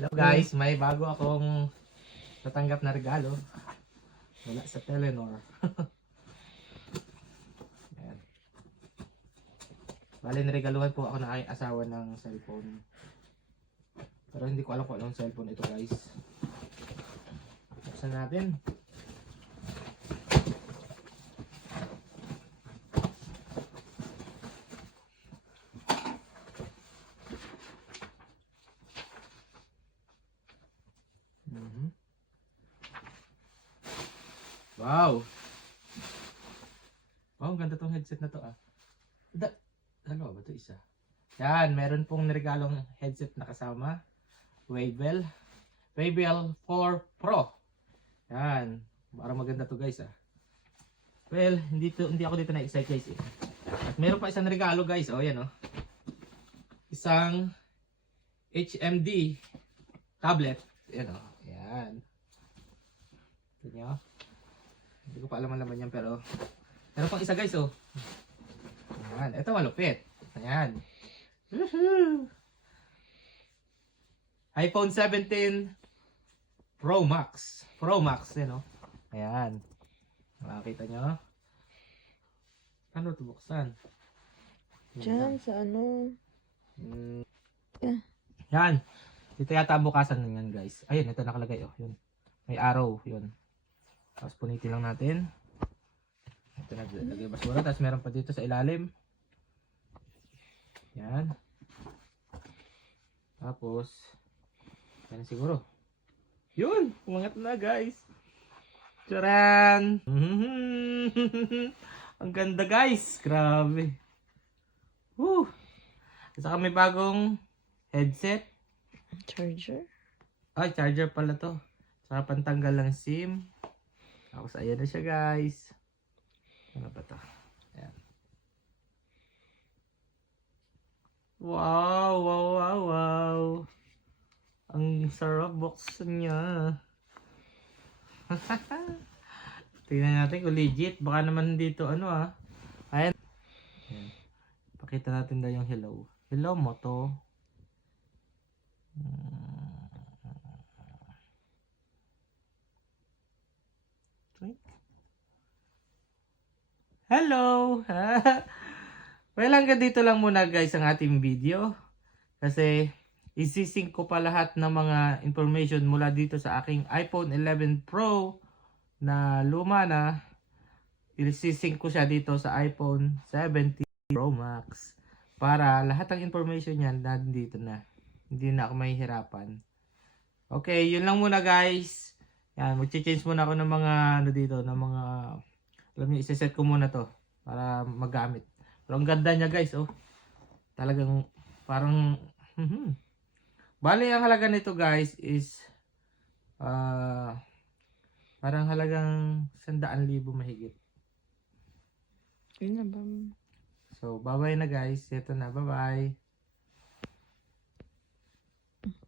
Hello guys, may bago akong natanggap na regalo. Wala sa Telenor. Ayan. Bali, niregaluhan po ako ng aking asawa ng cellphone. Pero hindi ko alam kung anong cellphone ito guys. Buksan natin. Wow! Wow, ang ganda tong headset na to ah. Ano ba ito isa? Yan, meron pong niregalong headset na kasama. Wavell 4 Pro. Yan, parang maganda to guys ah. Well, hindi ako dito na-excite guys eh. At meron pa isang regalo guys, oh yan oh. Isang HMD tablet. Yan oh, yan. Ito nyo. Hindi ko pa alam ang laman yan pero meron pang isa guys oh. Ayan, ito malupit. Ayan. iPhone 17 Pro Max. Pro Max yan oh. Ayan. Makikita nyo. Ano ito buksan? Diyan sa ano. Yan. Dito yata ang bukasan yan guys. Ayun, ito nakalagay oh. Yun. May arrow. Yun. Tapos punitin lang natin. Ito naglagay basura. Tapos meron pa dito sa ilalim. Yan. Tapos yan siguro. Yun. Umangat na guys. Charan! Ang ganda guys. Grabe. Woo! Saka may bagong headset. Charger? Ay, charger pala to. Saka pantanggal ng SIM. Tapos ayan na siya guys. Ano ba to? Ayan. Wow, wow, wow, wow. Ang sarap buksan niya. Tingnan natin kung legit. Baka naman dito ano ah. Ayan. Ayan. Pakita natin daw yung hello. Hello mo to. Hello! Well, hanggang dito lang muna guys ang ating video. Kasi isisync ko pa lahat ng mga information mula dito sa aking iPhone 11 Pro na luma na. Isisync ko siya dito sa iPhone 17 Pro Max. Para lahat ng information yan nandito na. Hindi na ako mahihirapan. Okay, yun lang muna guys. Yan, mag-change muna ako ng mga ano dito, ng mga alam niyo, isa-set ko muna to para magamit. Pero ang ganda niya guys, oh. Talagang parang bali ang halaga nito guys is parang halagang 100,000 mahigit. Yun na ba? So, bye-bye na guys. Ito na, bye-bye.